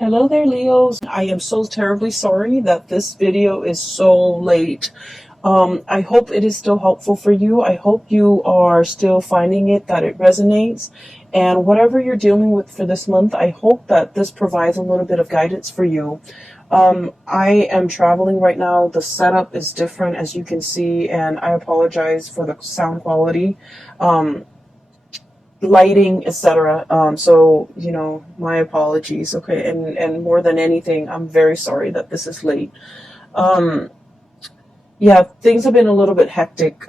Hello there, Leos. I am so terribly sorry that this video is so late. I hope it is still helpful for you. I hope you are still finding that it resonates. And whatever you're dealing with for this month, I hope that this provides a little bit of guidance for you. I am traveling right now. The setup is different, as you can see, and I apologize for the sound quality. Lighting, etc. So, my apologies. Okay. And more than anything, I'm very sorry that this is late. Yeah, things have been a little bit hectic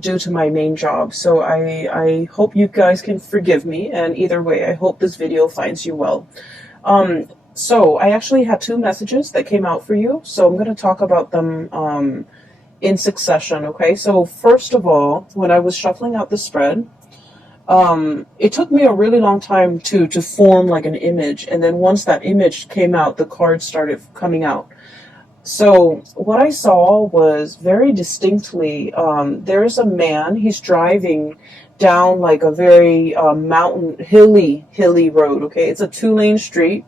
due to my main job. So I hope you guys can forgive me. And either way, I hope this video finds you well. So I actually had two messages that came out for you. So I'm going to talk about them in succession. Okay. So first of all, when I was shuffling out the spread, it took me a really long time to form like an image. And then once that image came out, the cards started coming out. So what I saw was very distinctly, there's a man, he's driving down like a very hilly road. Okay. It's a 2-lane street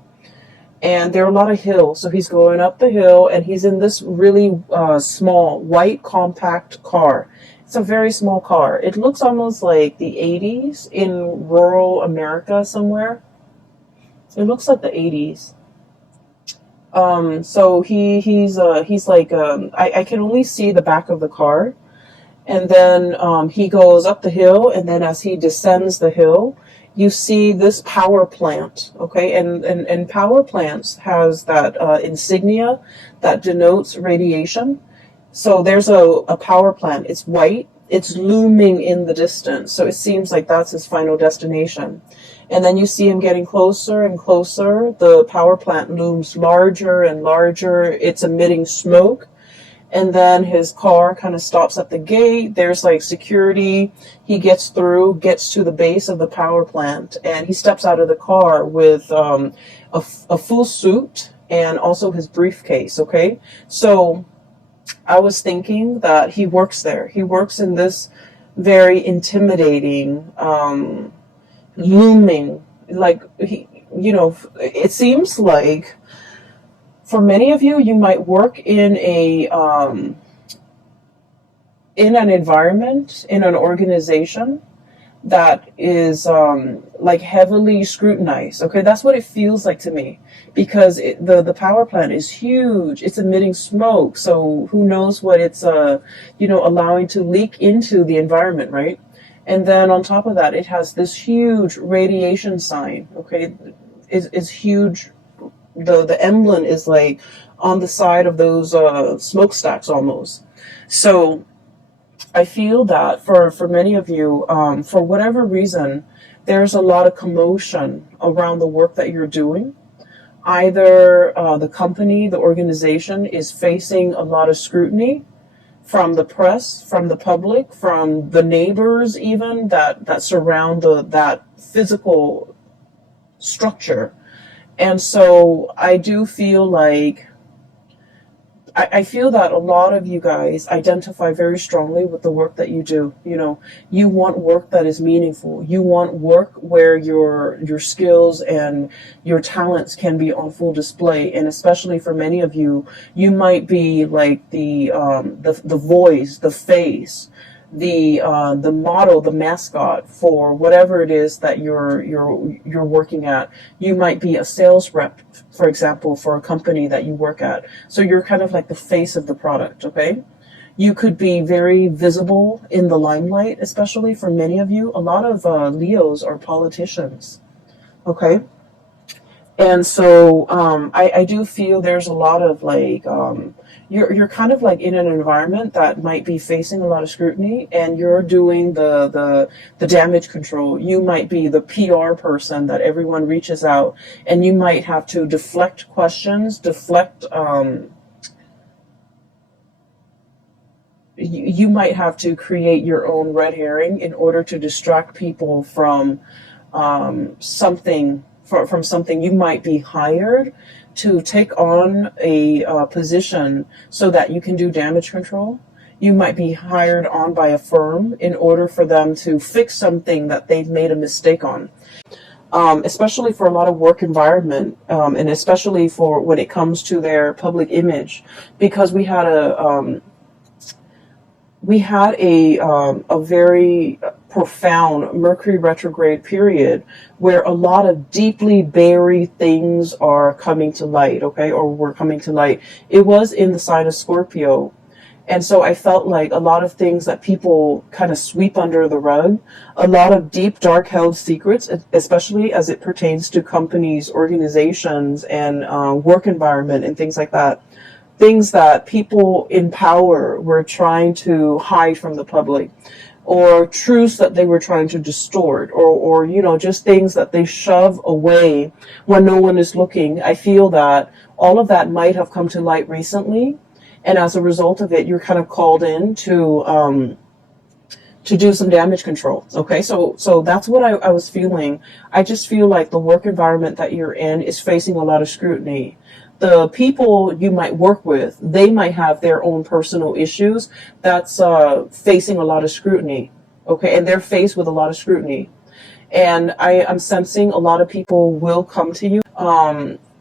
and there are a lot of hills. So he's going up the hill and he's in this really small white compact car. It's a very small car. It looks almost like the 80s in rural America somewhere. It looks like the 80s. So he's like, I can only see the back of the car. And then he goes up the hill, and then as he descends the hill, you see this power plant, okay? And power plants has that insignia that denotes radiation. So there's a power plant. It's white. It's looming in the distance. So it seems like that's his final destination. And then you see him getting closer and closer. The power plant looms larger and larger. It's emitting smoke. And then his car kind of stops at the gate. There's like security. He gets through, gets to the base of the power plant, and he steps out of the car with a full suit and also his briefcase, okay? So I was thinking that he works there. He works in this very intimidating, looming, like, it seems like for many of you, you might work in an environment, in an organization that is like heavily scrutinized. Okay, that's what it feels like to me, because the power plant is huge. It's emitting smoke, so who knows what it's allowing to leak into the environment, right? And then on top of that, it has this huge radiation sign. Okay, it's huge. The emblem is like on the side of those smokestacks almost. So I feel that for many of you, for whatever reason, there's a lot of commotion around the work that you're doing. Either the company, the organization is facing a lot of scrutiny from the press, from the public, from the neighbors even that surround that physical structure. And so I do feel like, I feel that a lot of you guys identify very strongly with the work that you do. You want work that is meaningful. You want work where your skills and your talents can be on full display. And especially for many of you, you might be like the voice, the face, the model, the mascot for whatever it is that you're working at. You might be a sales rep, for example, for a company that you work at. So you're kind of like the face of the product, okay? You could be very visible in the limelight, especially for many of you. A lot of Leos are politicians, okay? And so I do feel there's a lot of like, you're kind of like in an environment that might be facing a lot of scrutiny, and you're doing the damage control. You might be the PR person that everyone reaches out, and you might have to deflect questions, you might have to create your own red herring in order to distract people from something. From something. You might be hired to take on a position so that you can do damage control. You might be hired on by a firm in order for them to fix something that they've made a mistake on. especially for a lot of work environment, and especially for when it comes to their public image, because we had a very profound Mercury retrograde period where a lot of deeply buried things are coming to light, okay, or were coming to light. It was in the sign of Scorpio. And so I felt like a lot of things that people kind of sweep under the rug, a lot of deep, dark held secrets, especially as it pertains to companies, organizations, and work environment and things like that. Things that people in power were trying to hide from the public, or truths that they were trying to distort, or just things that they shove away when no one is looking. I feel that all of that might have come to light recently, and as a result of it, you're kind of called in to do some damage control. Okay, so that's what I was feeling. I just feel like the work environment that you're in is facing a lot of scrutiny. The people you might work with, they might have their own personal issues that's facing a lot of scrutiny. Okay, and they're faced with a lot of scrutiny. And I'm sensing a lot of people will come to you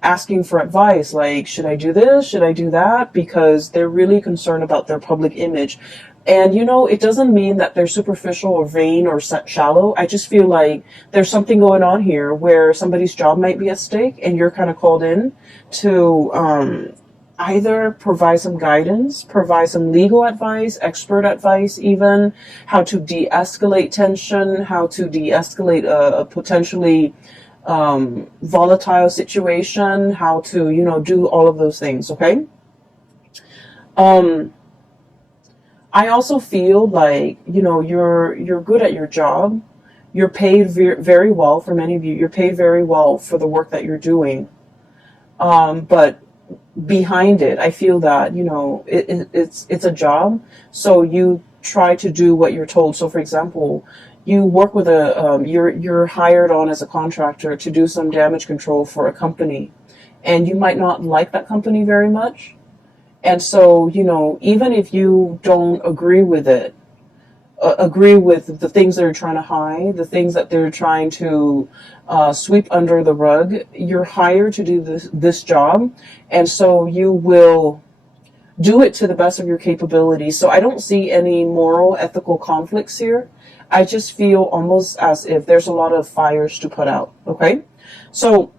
asking for advice, like, should I do this? Should I do that? Because they're really concerned about their public image. And, it doesn't mean that they're superficial or vain or shallow. I just feel like there's something going on here where somebody's job might be at stake, and you're kind of called in to either provide some guidance, provide some legal advice, expert advice even, how to de-escalate tension, how to de-escalate a potentially volatile situation, how to, do all of those things, okay? I also feel like, you're good at your job. You're paid very well. For many of you, you're paid very well for the work that you're doing. But behind it, I feel that, it's a job. So you try to do what you're told. So for example, you work with you're hired on as a contractor to do some damage control for a company, and you might not like that company very much. And so, even if you don't agree with it, agree with the things they're trying to hide, the things that they're trying to sweep under the rug, you're hired to do this job. And so you will do it to the best of your capability. So I don't see any moral, ethical conflicts here. I just feel almost as if there's a lot of fires to put out. Okay. So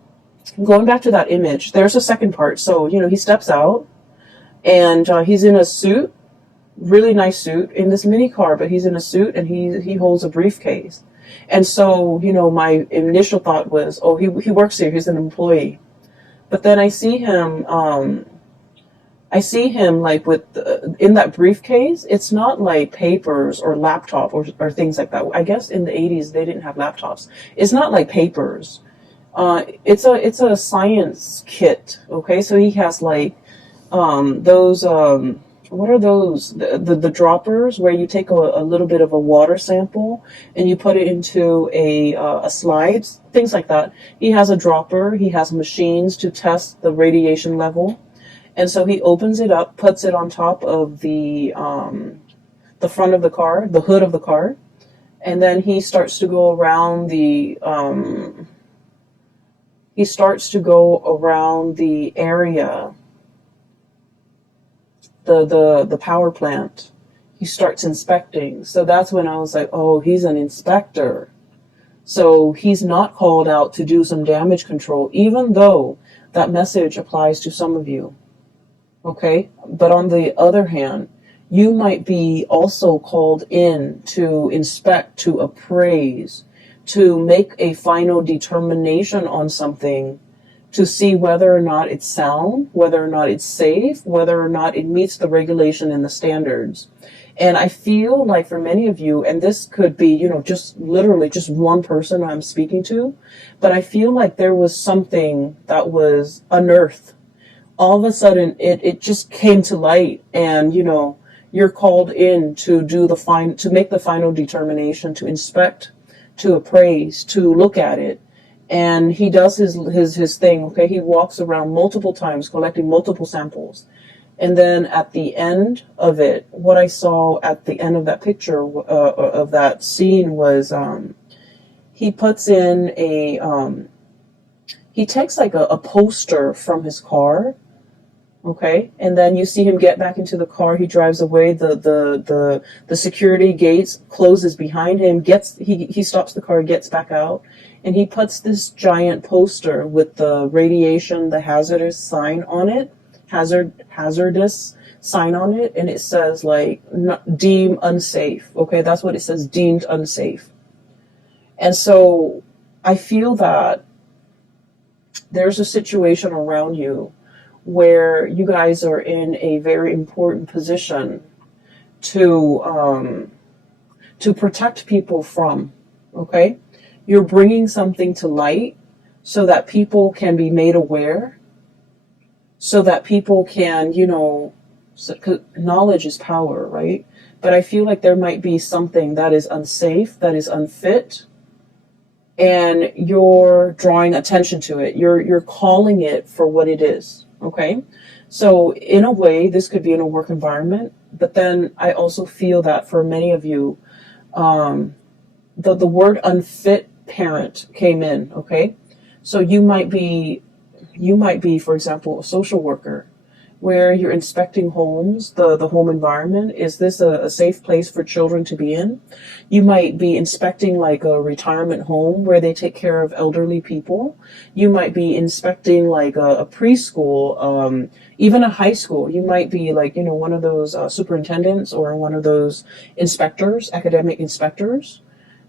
going back to that image, there's a second part. So, he steps out. And he's in a suit, really nice suit, in this mini car, but he's in a suit and he holds a briefcase. And so, my initial thought was, oh, he works here, he's an employee. But then I see him like in that briefcase. It's not like papers or laptop or things like that. I guess in the 80s they didn't have laptops. It's not like papers. It's a science kit. Okay, so he has like those what are those, the droppers where you take a little bit of a water sample and you put it into a slide, things like that. He has a dropper. He has machines to test the radiation level, and so he opens it up, puts it on top of the front of the car, the hood of the car, and then he starts to go around the area, the power plant. He starts inspecting. So that's when I was like, oh, he's an inspector. So he's not called out to do some damage control, even though that message applies to some of you. Okay? But on the other hand, you might be also called in to inspect, to appraise, to make a final determination on something, to see whether or not it's sound, whether or not it's safe, whether or not it meets the regulation and the standards. And I feel like for many of you, and this could be, just literally just one person I'm speaking to, but I feel like there was something that was unearthed. All of a sudden, it just came to light, and, you're called in to to make the final determination, to inspect, to appraise, to look at it. And he does his thing, okay? He walks around multiple times, collecting multiple samples. And then at the end of it, what I saw at the end of that picture, of that scene, was he puts in he takes like a poster from his car. Okay, and then you see him get back into the car. He drives away. The security gates closes behind him. He stops the car, gets back out, and he puts this giant poster with the radiation, the hazardous sign on it, hazardous sign on it, and it says like deem unsafe. Okay, that's what it says, deemed unsafe. And so I feel that there's a situation around you where you guys are in a very important position to protect people from, okay? You're bringing something to light so that people can be made aware, so that people can, knowledge is power, right? But I feel like there might be something that is unsafe, that is unfit, and you're drawing attention to it. You're calling it for what it is. Okay, so in a way, this could be in a work environment, but then I also feel that for many of you, the word unfit parent came in. Okay, so you might be, for example, a social worker, where you're inspecting homes, the home environment. Is this a safe place for children to be in? You might be inspecting like a retirement home where they take care of elderly people. You might be inspecting like a preschool, even a high school. You might be like, one of those superintendents or one of those inspectors, academic inspectors,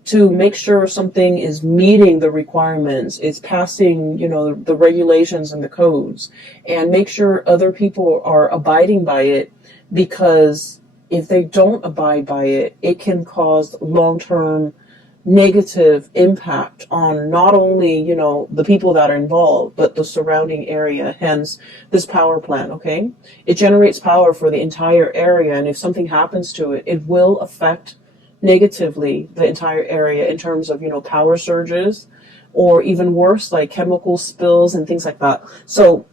to make sure something is meeting the requirements, it's passing, the regulations and the codes, and make sure other people are abiding by it, because if they don't abide by it, it can cause long-term negative impact on not only, the people that are involved, but the surrounding area, hence this power plant, okay? It generates power for the entire area, and if something happens to it, it will affect negatively the entire area in terms of, power surges, or even worse, like chemical spills and things like that. So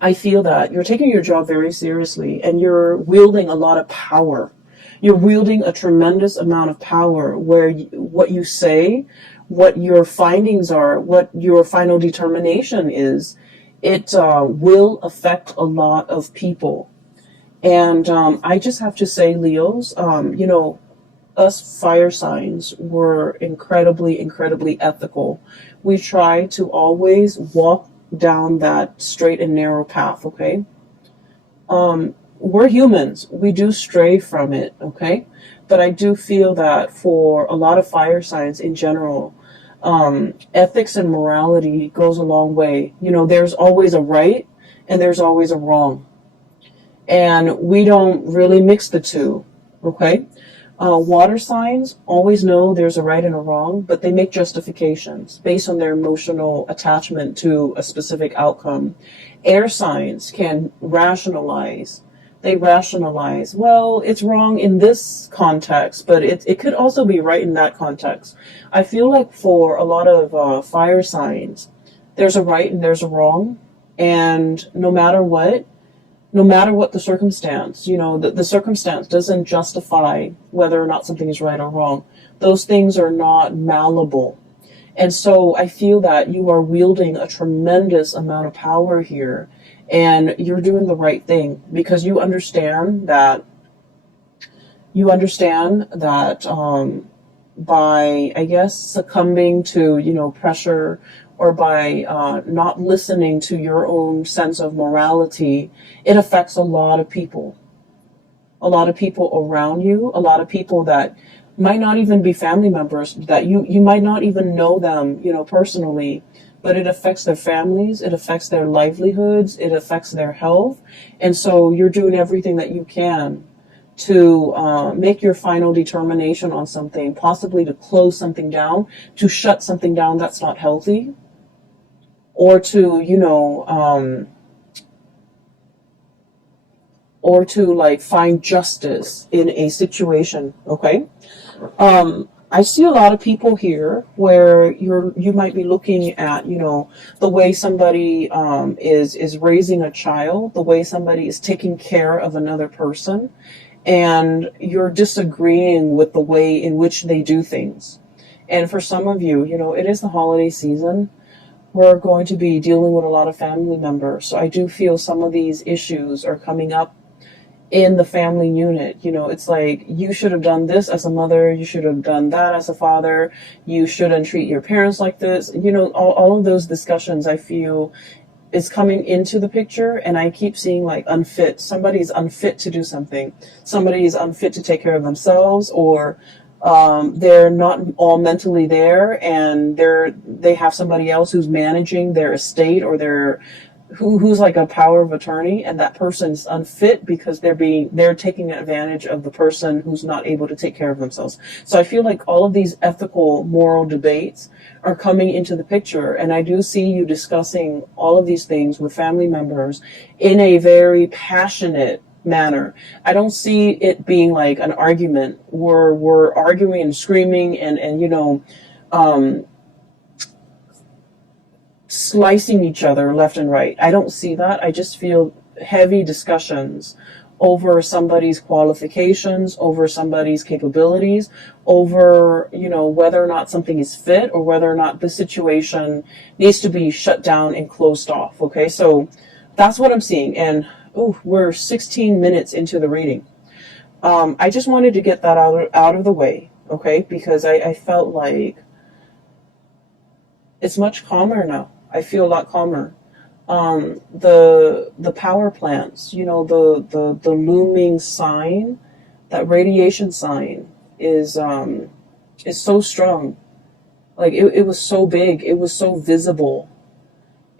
I feel that you're taking your job very seriously, and you're wielding a lot of power. You're wielding a tremendous amount of power where what you say, what your findings are, what your final determination is, it will affect a lot of people. And I just have to say, Leos, us fire signs were incredibly, incredibly ethical. We try to always walk down that straight and narrow path, okay? We're humans. We do stray from it, okay? But I do feel that for a lot of fire signs in general, ethics and morality goes a long way. There's always a right and there's always a wrong. And we don't really mix the two, okay? Water signs always know there's a right and a wrong, but they make justifications based on their emotional attachment to a specific outcome. Air signs can rationalize. They rationalize, well, it's wrong in this context, but it could also be right in that context. I feel like for a lot of fire signs, there's a right and there's a wrong, and no matter what the circumstance, the circumstance doesn't justify whether or not something is right or wrong. Those things are not malleable. And so I feel that you are wielding a tremendous amount of power here, and you're doing the right thing, because you understand that by, I guess, succumbing to, pressure, or by not listening to your own sense of morality, it affects a lot of people. A lot of people around you, a lot of people that might not even be family members, that you might not even know them, personally, but it affects their families, it affects their livelihoods, it affects their health. And so you're doing everything that you can to make your final determination on something, possibly to close something down, to shut something down that's not healthy, or to, or to like find justice in a situation, okay? I see a lot of people here where you might be looking at, the way somebody is raising a child, the way somebody is taking care of another person, and you're disagreeing with the way in which they do things. And for some of you, you know, it is the holiday season. We're going to be dealing with a lot of family members. So I do feel some of these issues are coming up in the family unit. You know, it's like, you should have done this as a mother, you should have done that as a father, you shouldn't treat your parents like this. You know, all of those discussions I feel is coming into the picture, and I keep seeing like unfit. Somebody's unfit to do something. Somebody is unfit to take care of themselves, or they're not all mentally there, and they have somebody else who's managing their estate, or who's like a power of attorney, and that person's unfit because they're taking advantage of the person who's not able to take care of themselves. So I feel like all of these ethical, moral debates are coming into the picture, and I do see you discussing all of these things with family members in a very passionate manner. I don't see it being like an argument where we're arguing and screaming and you know, slicing each other left and right. I don't see that. I just feel heavy discussions over somebody's qualifications, over somebody's capabilities, over, you know, whether or not something is fit, or whether or not the situation needs to be shut down and closed off. Okay, so that's what I'm seeing. And we're 16 minutes into the reading. I just wanted to get that out of the way, okay, because I felt like it's much calmer now. I feel a lot calmer. The power plants, you know, the looming sign, that radiation sign is so strong. Like it was so big, it was so visible,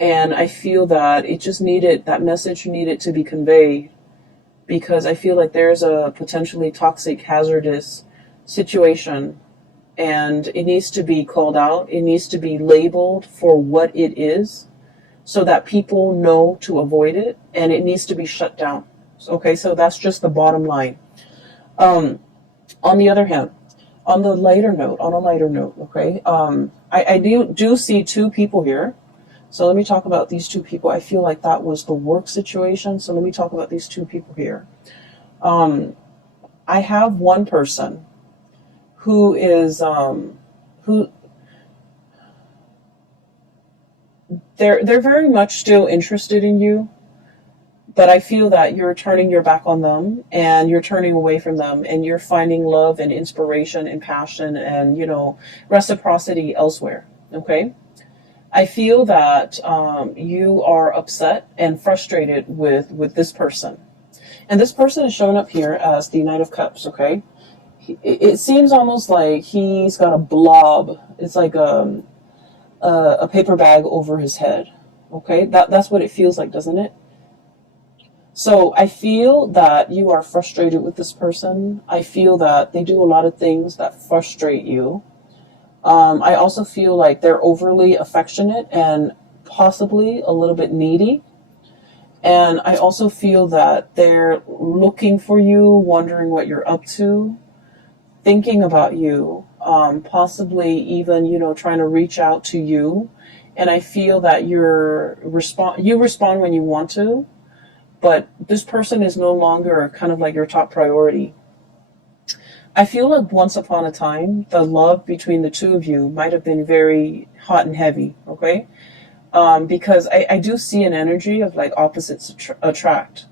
and I feel that that message needed to be conveyed, because I feel like there's a potentially toxic, hazardous situation, and it needs to be called out. It needs to be labeled for what it is, so that people know to avoid it, and it needs to be shut down. Okay, so that's just the bottom line. On the other hand, on a lighter note, okay, I do see two people here. So let me talk about these two people. I feel like that was the work situation. So let me talk about these two people here. I have one person who is who they're very much still interested in you, but I feel that you're turning your back on them, and you're turning away from them, and you're finding love and inspiration and passion and, you know, reciprocity elsewhere. Okay, I feel that you are upset and frustrated with this person, and this person is showing up here as the Knight of Cups. Okay, it seems almost like he's got a blob. It's like a paper bag over his head. Okay, that's what it feels like, doesn't it? So I feel that you are frustrated with this person. I feel that they do a lot of things that frustrate you. I also feel like they're overly affectionate and possibly a little bit needy. And I also feel that they're looking for you, wondering what you're up to, thinking about you, possibly even, you know, trying to reach out to you. And I feel that you respond when you want to, but this person is no longer kind of like your top priority. I feel like once upon a time, the love between the two of you might have been very hot and heavy, okay? Because I do see an energy of like opposites attract.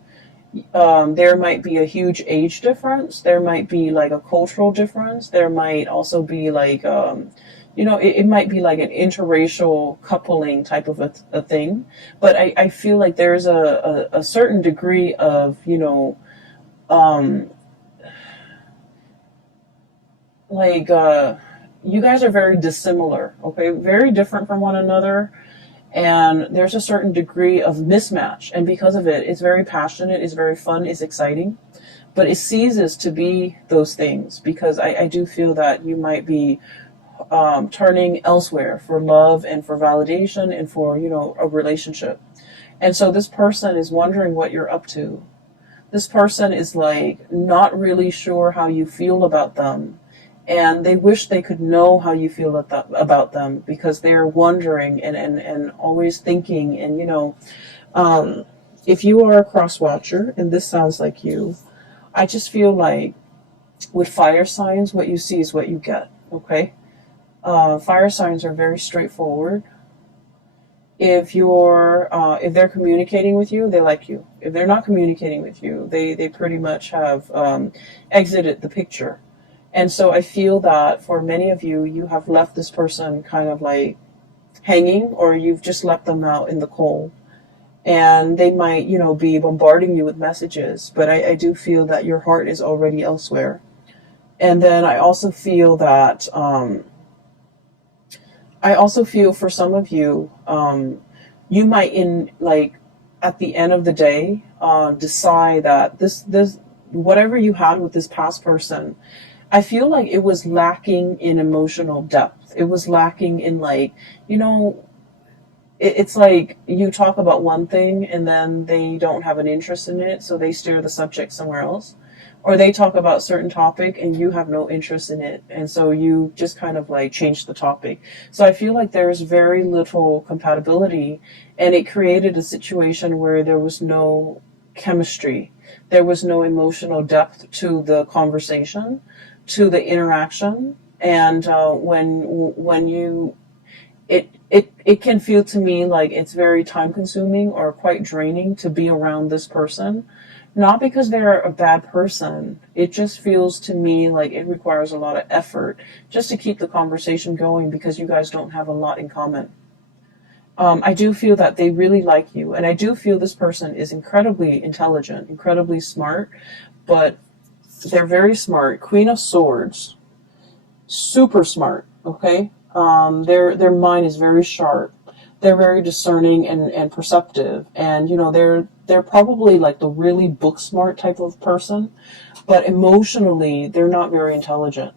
There might be a huge age difference. There might be like a cultural difference. There might also be like, you know, it might be like an interracial coupling type of a thing. But I feel like there's a certain degree of, you know, you guys are very dissimilar, okay? Very different from one another. And there's a certain degree of mismatch. And because of it, it's very passionate, it's very fun, it's exciting. But it ceases to be those things, because I do feel that you might be turning elsewhere for love and for validation and for, you know, a relationship. And so this person is wondering what you're up to. This person is like not really sure how you feel about them. And they wish they could know how you feel about them, because they're wondering and always thinking. And, you know, if you are a cross watcher, and this sounds like you, I just feel like with fire signs, what you see is what you get, okay? Fire signs are very straightforward. If they're communicating with you, they like you. If they're not communicating with you, they pretty much have exited the picture. And so I feel that for many of you, you have left this person kind of like hanging, or you've just left them out in the cold. And they might, be bombarding you with messages, but I do feel that your heart is already elsewhere. And then I also feel for some of you, you might at the end of the day, decide that this whatever you had with this past person, I feel like it was lacking in emotional depth. It was lacking in it's like you talk about one thing and then they don't have an interest in it, so they steer the subject somewhere else. Or they talk about a certain topic and you have no interest in it, and so you just kind of like change the topic. So I feel like there's very little compatibility, and it created a situation where there was no chemistry. There was no emotional depth to the conversation, to the interaction. And when you it can feel to me like it's very time consuming or quite draining to be around this person. Not because they're a bad person. It just feels to me like it requires a lot of effort just to keep the conversation going, because you guys don't have a lot in common. I do feel that they really like you, and I do feel this person is incredibly intelligent, incredibly smart, but they're very smart. Queen of Swords, super smart, okay? Their mind is very sharp. They're very discerning and perceptive, and they're probably like the really book smart type of person, but emotionally they're not very intelligent.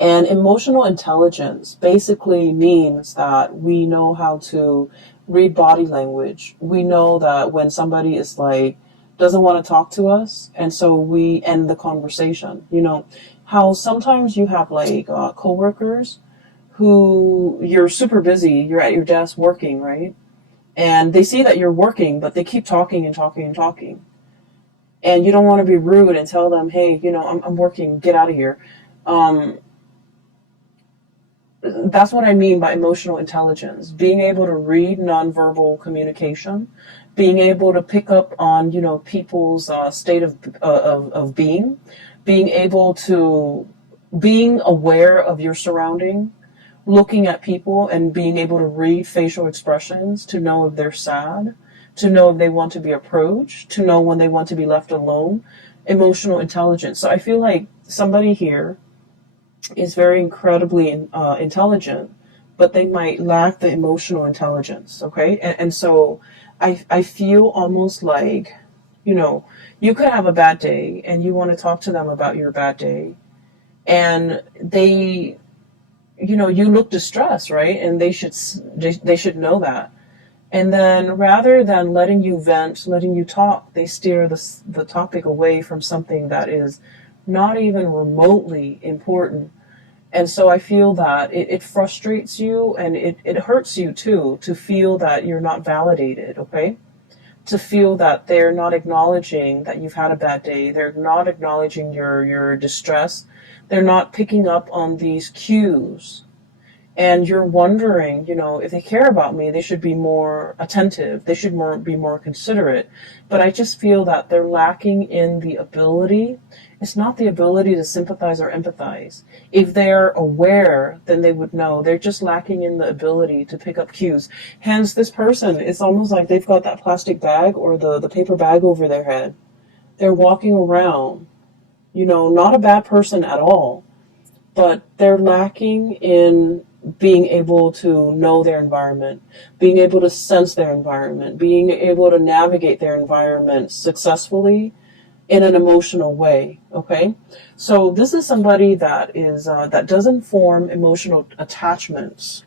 And emotional intelligence basically means that we know how to read body language. We know that when somebody is like doesn't want to talk to us, and so we end the conversation. How sometimes you have like coworkers who you're super busy, you're at your desk working, right? And they see that you're working, but they keep talking and talking and talking. And you don't want to be rude and tell them, hey, I'm working, get out of here. That's what I mean by emotional intelligence. Being able to read nonverbal communication, being able to pick up on, people's state of being able to, being aware of your surrounding, looking at people and being able to read facial expressions to know if they're sad, to know if they want to be approached, to know when they want to be left alone. Emotional intelligence. So I feel like somebody here is very incredibly intelligent, but they might lack the emotional intelligence, okay? And so I feel almost like, you could have a bad day and you want to talk to them about your bad day, and you look distressed, right? And they should know that. And then rather than letting you vent, letting you talk, they steer the topic away from something that is not even remotely important. And so I feel that it frustrates you, and it hurts you too, to feel that you're not validated, okay? To feel that they're not acknowledging that you've had a bad day. They're not acknowledging your distress. They're not picking up on these cues. And you're wondering, if they care about me, they should be more attentive. They should be more considerate. But I just feel that they're lacking in the ability. It's not the ability to sympathize or empathize. If they're aware, then they would know. They're just lacking in the ability to pick up cues. Hence, this person, it's almost like they've got that plastic bag or the paper bag over their head. They're walking around, not a bad person at all, but they're lacking in being able to know their environment, being able to sense their environment, being able to navigate their environment successfully in an emotional way. Okay, so this is somebody that is that doesn't form emotional attachments,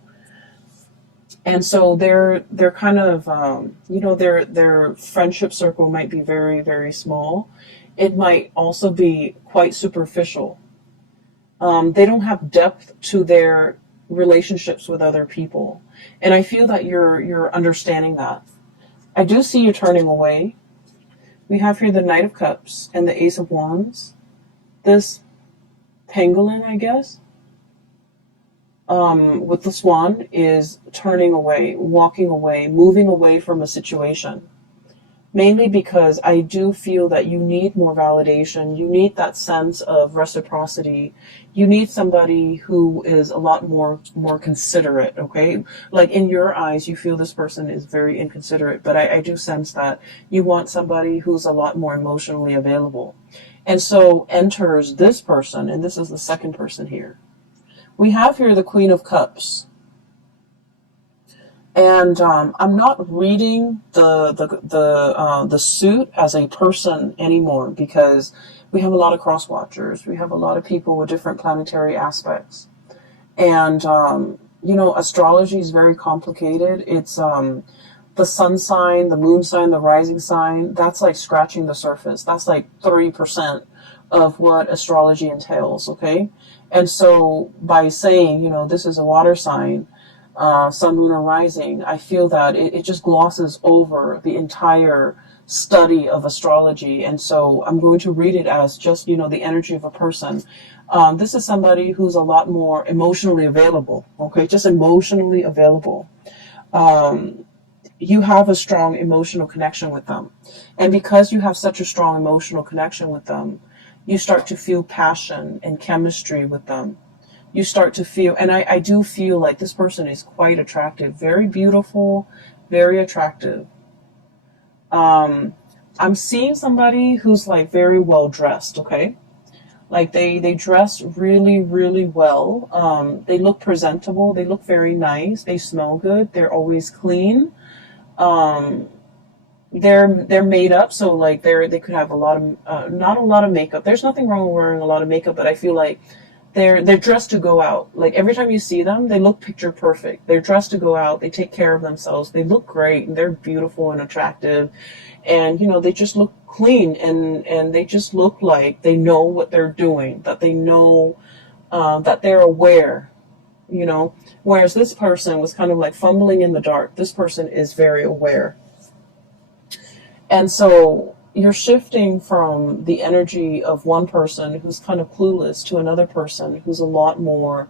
and so they're kind of their friendship circle might be very, very small. It might also be quite superficial. They don't have depth to their relationships with other people, and I feel that you're understanding that. I do see you turning away. We have here the Knight of Cups and the Ace of Wands. This pangolin, I guess. with the swan is turning away, walking away, moving away from a situation. Mainly because I do feel that you need more validation. You need that sense of reciprocity. You need somebody who is a lot more considerate, okay? Like in your eyes, you feel this person is very inconsiderate, but I do sense that you want somebody who's a lot more emotionally available. And so enters this person, and this is the second person here. We have here the Queen of Cups. And I'm not reading the suit as a person anymore, because we have a lot of cross watchers. We have a lot of people with different planetary aspects, and astrology is very complicated. It's the sun sign, the moon sign, the rising sign. That's like scratching the surface. That's like 3% of what astrology entails. Okay, and so by saying this is a water sign, sun, moon, or rising, I feel that it just glosses over the entire study of astrology. And so I'm going to read it as just, the energy of a person. This is somebody who's a lot more emotionally available, okay? Just emotionally available. You have a strong emotional connection with them. And because you have such a strong emotional connection with them, you start to feel passion and chemistry with them. You start to feel, and I do feel like this person is quite attractive, very beautiful, very attractive. I'm seeing somebody who's like very well dressed, okay? Like they dress really, really well. They look presentable. They look very nice. They smell good. They're always clean. They're made up, so like they could have a lot of not a lot of makeup. There's nothing wrong with wearing a lot of makeup, but I feel like they're dressed to go out. Like every time you see them, they look picture perfect. They're dressed to go out. They take care of themselves. They look great, and they're beautiful and attractive, and they just look clean, and they just look like they know what they're doing. That they know that they're aware. Whereas this person was kind of like fumbling in the dark. This person is very aware. And so you're shifting from the energy of one person who's kind of clueless to another person who's a lot more,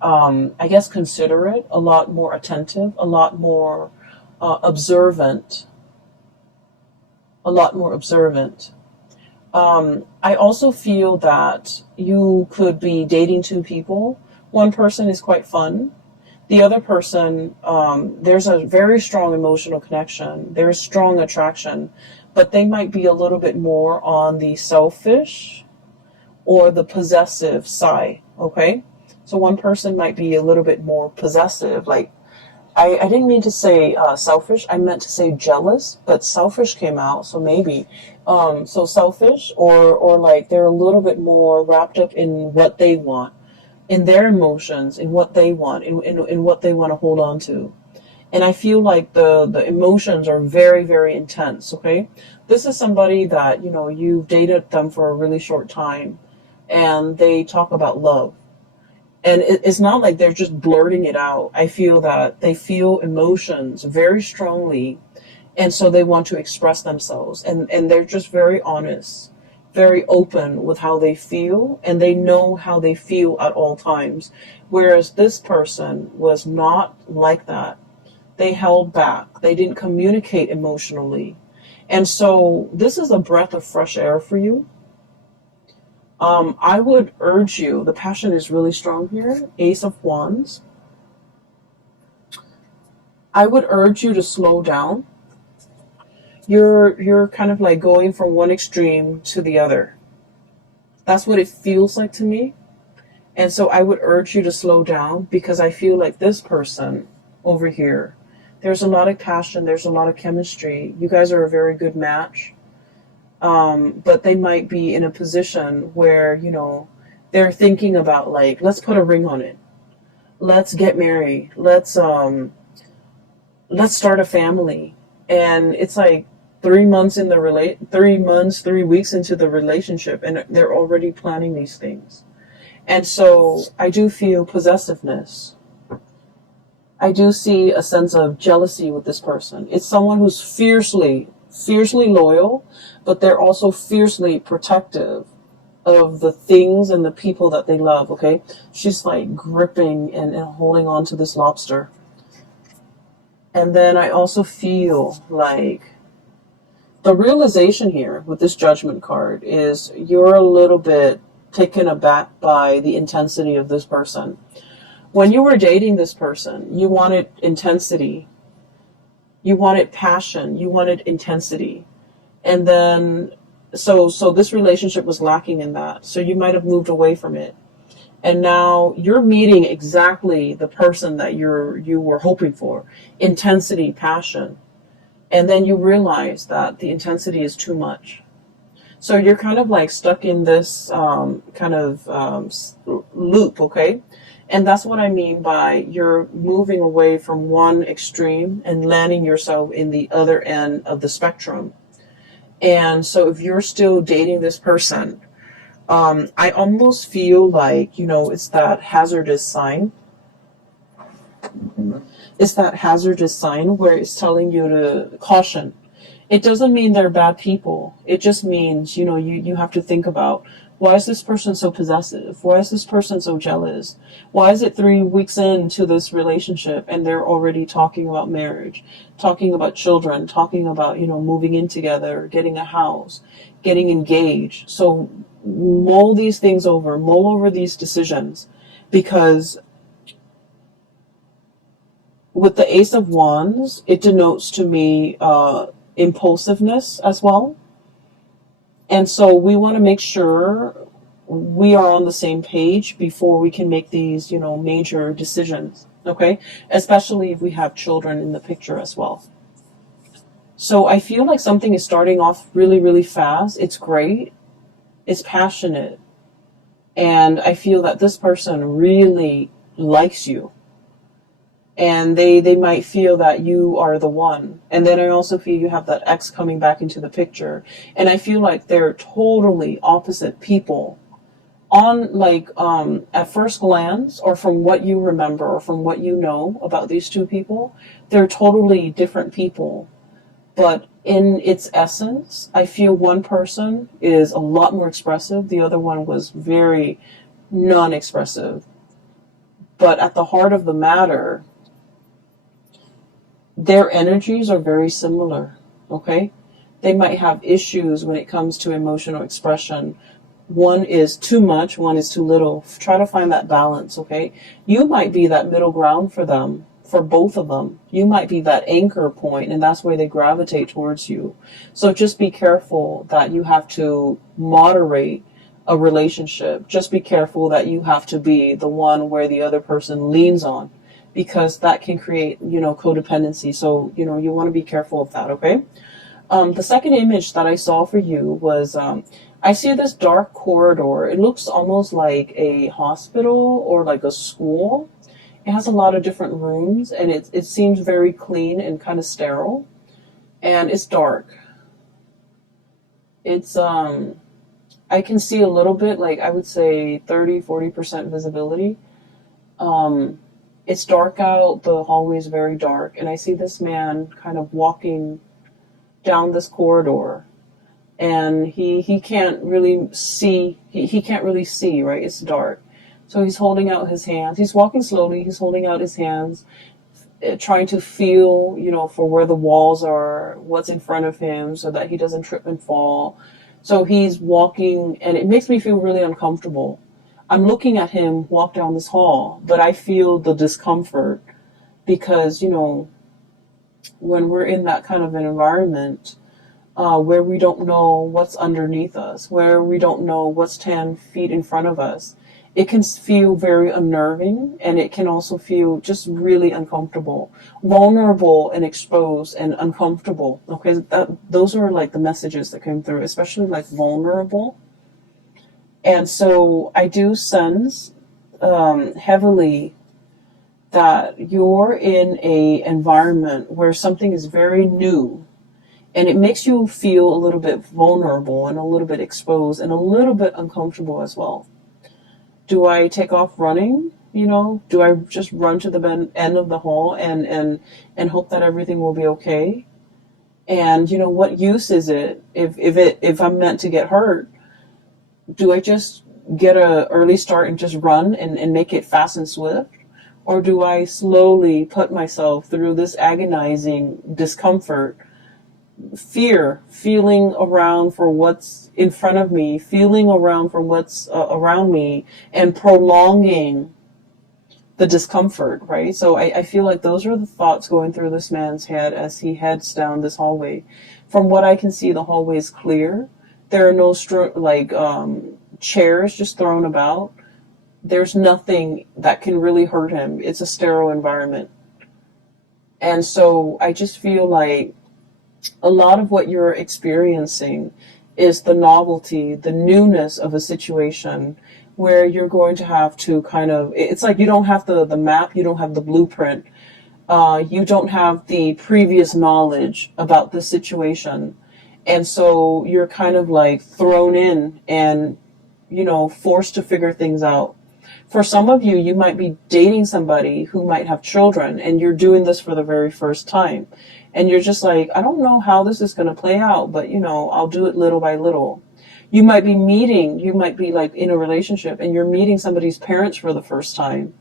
considerate, a lot more attentive, a lot more observant, I also feel that you could be dating two people. One person is quite fun. The other person, there's a very strong emotional connection. There's strong attraction, but they might be a little bit more on the selfish or the possessive side, okay? So one person might be a little bit more possessive. Like, I didn't mean to say selfish. I meant to say jealous, but selfish came out, so maybe. So selfish, or like they're a little bit more wrapped up in what they want, in their emotions, in what they want, in what they want to hold on to. And I feel like the emotions are very, very intense, okay? This is somebody that, you've dated them for a really short time, and they talk about love. And it's not like they're just blurting it out. I feel that they feel emotions very strongly, and so they want to express themselves. And they're just very honest, very open with how they feel, and they know how they feel at all times. Whereas this person was not like that. They held back. They didn't communicate emotionally. And so this is a breath of fresh air for you. I would urge you, the passion is really strong here, Ace of Wands. I would urge you to slow down. You're kind of like going from one extreme to the other. That's what it feels like to me. And so I would urge you to slow down, because I feel like this person over here, there's a lot of passion, there's a lot of chemistry. You guys are a very good match. But they might be in a position where, they're thinking about like, let's put a ring on it. Let's get married. Let's start a family. And it's like 3 months in the 3 weeks into the relationship, and they're already planning these things. And so I do feel possessiveness. I do see a sense of jealousy with this person. It's someone who's fiercely loyal, but they're also fiercely protective. of the things and the people that they love, okay? She's like gripping and holding on to this lobster. And then I also feel like the realization here with this Judgment card is you're a little bit taken aback by the intensity of this person. When you were dating this person, you wanted intensity, you wanted passion, you wanted intensity. And then, so this relationship was lacking in that. So you might have moved away from it. And now you're meeting exactly the person that you were hoping for. Intensity, passion. And then you realize that the intensity is too much. So you're kind of like stuck in this loop, okay? And that's what I mean by you're moving away from one extreme and landing yourself in the other end of the spectrum. And so if you're still dating this person, I almost feel like, it's that hazardous sign. It's that hazardous sign where it's telling you to caution. It doesn't mean they're bad people. It just means, you have to think about, why is this person so possessive? Why is this person so jealous? Why is it 3 weeks into this relationship and they're already talking about marriage, talking about children, talking about, moving in together, getting a house, getting engaged? So mull these things over, mull over these decisions, because with the Ace of Wands, it denotes to me impulsiveness as well. And so we want to make sure we are on the same page before we can make these, major decisions, okay? Especially if we have children in the picture as well. So I feel like something is starting off really, really fast. It's great. It's passionate. And I feel that this person really likes you. And they might feel that you are the one. And then I also feel you have that ex coming back into the picture. And I feel like they're totally opposite people. On at first glance, or from what you remember, or from what you know about these two people, they're totally different people. But in its essence, I feel one person is a lot more expressive. The other one was very non-expressive. But at the heart of the matter, their energies are very similar, okay? They might have issues when it comes to emotional expression. One is too much, one is too little. Try to find that balance, okay? You might be that middle ground for them, for both of them. You might be that anchor point, and that's where they gravitate towards you. So just be careful that you have to moderate a relationship. Just be careful that you have to be the one where the other person leans on, because that can create, codependency. So, you want to be careful of that, okay? The second image that I saw for you was, I see this dark corridor. It looks almost like a hospital or like a school. It has a lot of different rooms, and it seems very clean and kind of sterile. And it's dark. It's, I can see a little bit, like I would say 30-40% visibility. It's dark out, the hallway is very dark, and I see this man kind of walking down this corridor, and he can't really see, he can't really see, right? It's dark. So he's holding out his hands. He's walking slowly, he's holding out his hands, trying to feel, for where the walls are, what's in front of him, so that he doesn't trip and fall. So he's walking, and it makes me feel really uncomfortable. I'm looking at him walk down this hall, but I feel the discomfort because, when we're in that kind of an environment where we don't know what's underneath us, where we don't know what's 10 feet in front of us, it can feel very unnerving, and it can also feel just really uncomfortable, vulnerable and exposed and uncomfortable. Okay, those are like the messages that came through, especially like vulnerable. And so I do sense heavily that you're in a environment where something is very new, and it makes you feel a little bit vulnerable and a little bit exposed and a little bit uncomfortable as well. Do I take off running? Do I just run to the end of the hall and hope that everything will be okay? And what use is it if I'm meant to get hurt? Do I just get a early start and just run and make it fast and swift? Or do I slowly put myself through this agonizing discomfort, fear, feeling around for what's in front of me, feeling around for what's around me, and prolonging the discomfort, right? So I feel like those are the thoughts going through this man's head as he heads down this hallway. From what I can see, the hallway is clear. There are no chairs just thrown about. There's nothing that can really hurt him. It's a sterile environment. And so I just feel like a lot of what you're experiencing is the novelty, the newness of a situation where you're going to have to kind of, it's like you don't have the map, you don't have the blueprint, you don't have the previous knowledge about the situation. And so you're kind of like thrown in and, forced to figure things out. For some of you, you might be dating somebody who might have children, and you're doing this for the very first time. And you're just like, I don't know how this is going to play out, but, I'll do it little by little. You might be like in a relationship, and you're meeting somebody's parents for the first time.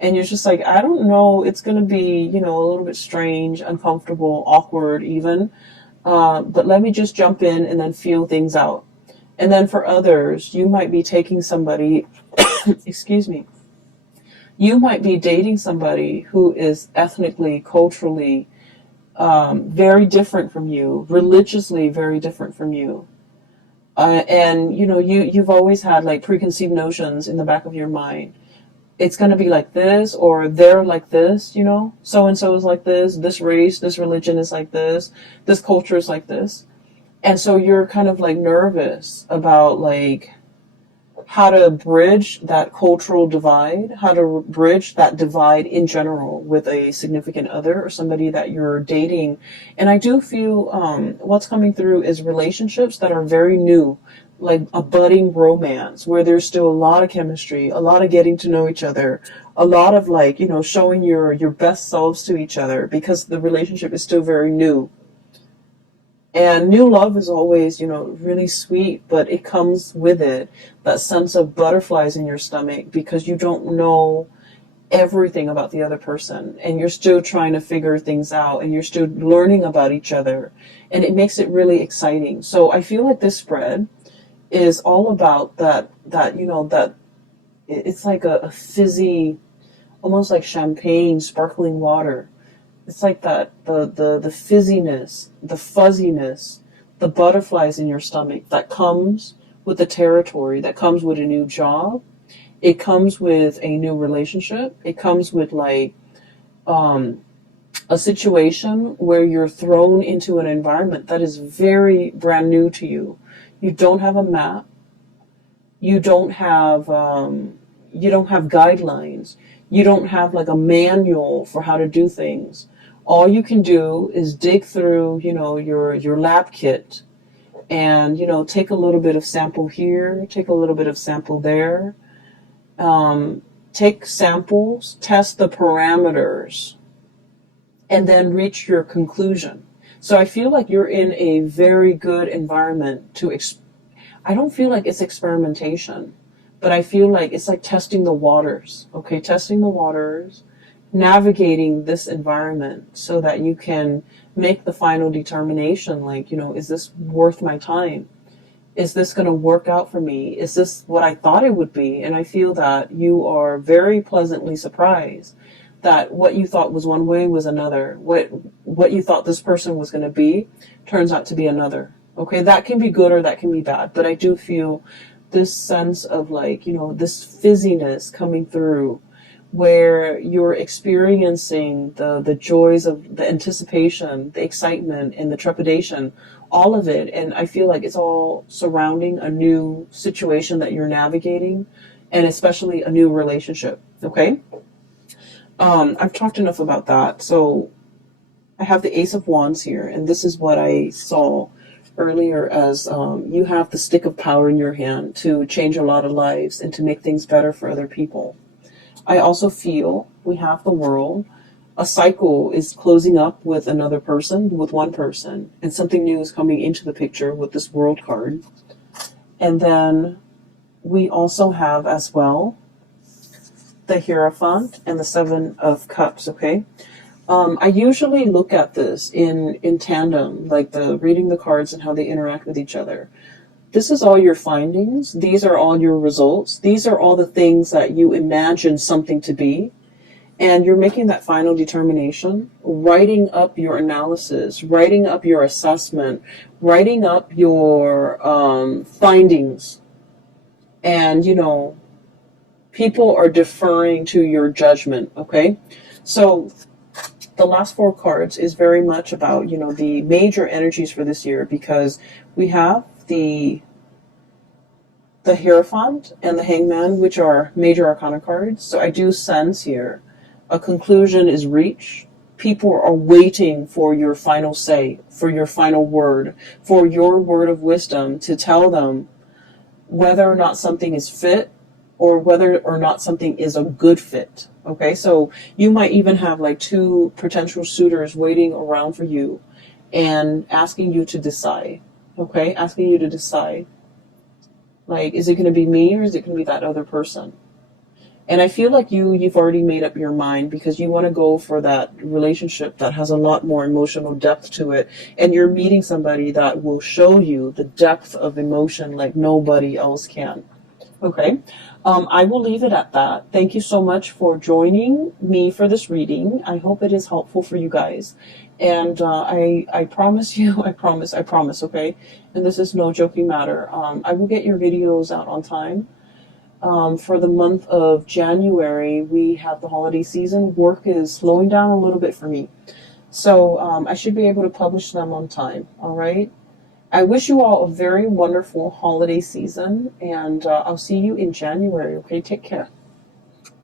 And you're just like, I don't know, it's going to be, a little bit strange, uncomfortable, awkward even. But let me just jump in and then feel things out. And then for others, you might be taking somebody, excuse me, you might be dating somebody who is ethnically, culturally, very different from you, religiously very different from you. And you've always had like preconceived notions in the back of your mind. It's going to be like this, or they're like this, so and so is like this race, this religion is like this culture is like this. And so you're kind of like nervous about like how to bridge that cultural divide, how to bridge that divide in general with a significant other or somebody that you're dating. And I do feel what's coming through is relationships that are very new, like a budding romance where there's still a lot of chemistry, a lot of getting to know each other, a lot of like, showing your best selves to each other because the relationship is still very new. And new love is always, really sweet, but it comes with it that sense of butterflies in your stomach because you don't know everything about the other person and you're still trying to figure things out and you're still learning about each other. And it makes it really exciting. So I feel like this spread is all about that it's like a fizzy, almost like champagne, sparkling water. It's like that, the fizziness, the fuzziness, the butterflies in your stomach that comes with the territory, that comes with a new job. It comes with a new relationship. It comes with like a situation where you're thrown into an environment that is very brand new to you. You don't have a map. You don't have guidelines. You don't have like a manual for how to do things. All you can do is dig through, your lab kit and, take a little bit of sample here, take a little bit of sample there, take samples, test the parameters, and then reach your conclusion. So I feel like you're in a very good environment to, I don't feel like it's experimentation, but I feel like it's like testing the waters, okay? Testing the waters, navigating this environment so that you can make the final determination, like, is this worth my time? Is this going to work out for me? Is this what I thought it would be? And I feel that you are very pleasantly surprised that what you thought was one way was another. What you thought this person was going to be turns out to be another. Okay, that can be good or that can be bad, but I do feel this sense of like, this fizziness coming through where you're experiencing the joys of the anticipation, the excitement, and the trepidation, all of it. And I feel like it's all surrounding a new situation that you're navigating, and especially a new relationship. Okay? I've talked enough about that. So I have the Ace of Wands here, and this is what I saw earlier as you have the stick of power in your hand to change a lot of lives and to make things better for other people. I also feel we have the World. A cycle is closing up with another person, with one person, and something new is coming into the picture with this World card. And then we also have as well the Hierophant and the Seven of Cups, okay? I usually look at this in tandem, like the reading the cards and how they interact with each other. This is all your findings. These are all your results. These are all the things that you imagine something to be. And you're making that final determination, writing up your analysis, writing up your assessment, writing up your findings. And, you know, people are deferring to your judgment, okay? So the last four cards is very much about, you know, the major energies for this year, because we have the Hierophant and the Hangman, which are major arcana cards. So I do sense here a conclusion is reached. People are waiting for your final say, for your final word, for your word of wisdom to tell them whether or not something is fit or whether or not something is a good fit. Okay, so you might even have like two potential suitors waiting around for you and asking you to decide. Okay, asking you to decide. Like, is it going to be me or is it going to be that other person? And I feel like you've already made up your mind, because you want to go for that relationship that has a lot more emotional depth to it. And you're meeting somebody that will show you the depth of emotion like nobody else can. Okay. I will leave it at that. Thank you so much for joining me for this reading. I hope it is helpful for you guys. And I promise you, I promise, okay? And this is no joking matter. I will get your videos out on time. For the month of January, we have the holiday season. Work is slowing down a little bit for me. So I should be able to publish them on time, all right? I wish you all a very wonderful holiday season, and I'll see you in January, okay? Take care.